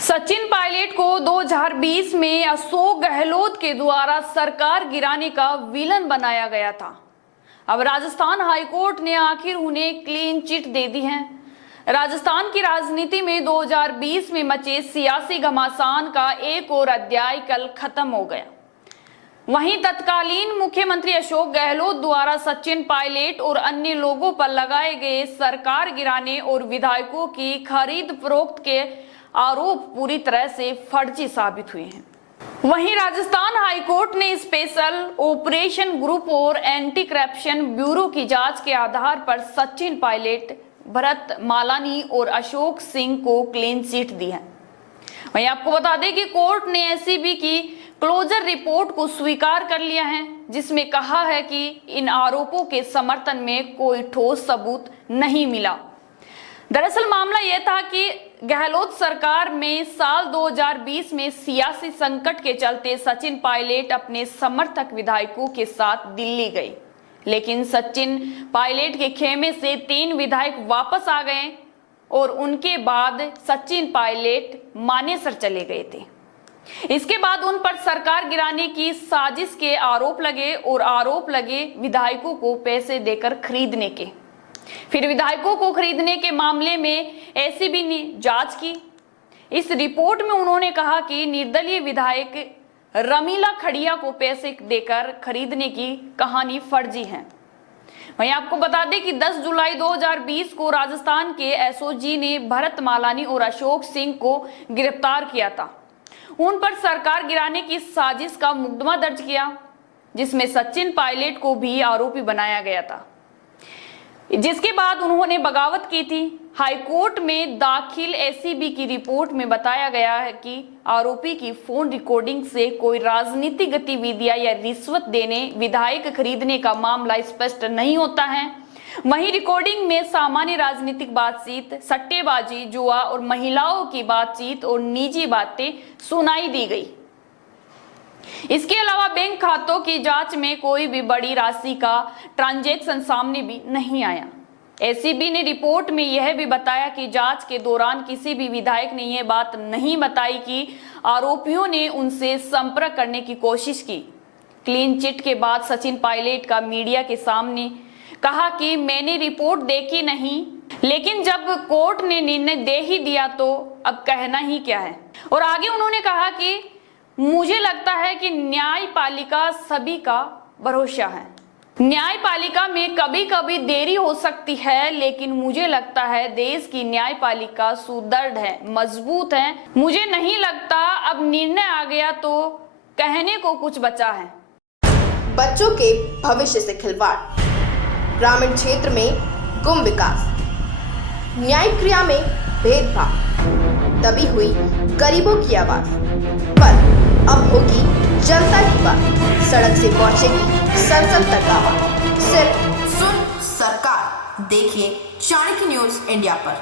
सचिन पायलट को 2020 में अशोक गहलोत के द्वारा सरकार गिराने का विलन बनाया गया था। अब राजस्थान हाईकोर्ट ने आखिर उन्हें क्लीन चिट दे दी है। राजस्थान की राजनीति में 2020 में मचे सियासी घमासान का एक और अध्याय कल खत्म हो गया। वहीं तत्कालीन मुख्यमंत्री अशोक गहलोत द्वारा सचिन पायलट और अन्य लोगों पर लगाए गए सरकार गिराने और विधायकों की खरीद फरोख्त के आरोप पूरी तरह से फर्जी साबित हुए हैं। वहीं राजस्थान हाईकोर्ट ने स्पेशल ऑपरेशन ग्रुप और एंटी करप्शन ब्यूरो की जांच के आधार पर सचिन पायलट, भरत मालानी और अशोक सिंह को क्लीन चिट दी है। वहीं आपको बता दें कि कोर्ट ने एसीबी की क्लोजर रिपोर्ट को स्वीकार कर लिया है, जिसमें कहा है कि इन आरोपों के समर्थन में कोई ठोस सबूत नहीं मिला। दरअसल मामला यह था कि गहलोत सरकार में साल 2020 में सियासी संकट के चलते सचिन पायलट अपने समर्थक विधायकों के साथ दिल्ली गए, लेकिन सचिन पायलट के खेमे से 3 विधायक वापस आ गए और उनके बाद सचिन पायलट मानेसर चले गए थे। इसके बाद उन पर सरकार गिराने की साजिश के आरोप लगे और आरोप लगे विधायकों को पैसे देकर खरीदने के। फिर विधायकों को खरीदने के मामले में एसीबी ने जांच की। इस रिपोर्ट में उन्होंने कहा कि निर्दलीय विधायक रमीला खड़िया को पैसे देकर खरीदने की कहानी फर्जी है। वहीं आपको बता दें कि 10 जुलाई 2020 को राजस्थान के एसओजी ने भरत मालानी और अशोक सिंह को गिरफ्तार किया था। उन पर सरकार गिराने की साजिश का मुकदमा दर्ज किया, जिसमें सचिन पायलट को भी आरोपी बनाया गया था, जिसके बाद उन्होंने बगावत की थी। हाईकोर्ट में दाखिल एसीबी की रिपोर्ट में बताया गया है कि आरोपी की फोन रिकॉर्डिंग से कोई राजनीतिक गतिविधियां या रिश्वत देने, विधायक खरीदने का मामला स्पष्ट नहीं होता है। वहीं रिकॉर्डिंग में सामान्य राजनीतिक बातचीत, सट्टेबाजी, जुआ और महिलाओं की बातचीत और निजी बातें सुनाई दी गई। इसके अलावा बैंक खातों की जांच में कोई भी बड़ी राशि का ट्रांजैक्शन सामने भी नहीं आया। एसीबी ने रिपोर्ट में यह भी बताया कि जांच के दौरान किसी भी विधायक ने यह बात नहीं बताई कि आरोपियों ने उनसे संपर्क करने की कोशिश की। क्लीन चिट के बाद सचिन पायलट का मीडिया के सामने कहा कि मैंने रिपोर्ट देखी नहीं, लेकिन जब कोर्ट ने निर्णय दे ही दिया तो अब कहना ही क्या है। और आगे उन्होंने कहा कि मुझे लगता है कि न्यायपालिका सभी का भरोसा है। न्यायपालिका में कभी कभी देरी हो सकती है, लेकिन मुझे लगता है देश की न्यायपालिका सुदृढ़ है, मजबूत है। मुझे नहीं लगता अब निर्णय आ गया तो कहने को कुछ बचा है। बच्चों के भविष्य से खिलवाड़, ग्रामीण क्षेत्र में गुम विकास, न्याय क्रिया में भेदभाव, दबी हुई गरीबों की आवाज, पर अब होगी जनता की बात। सड़क से पहुंचेगी संसद तक आवाज। सिर्फ सुन सरकार। देखिए चाणक्य न्यूज इंडिया पर।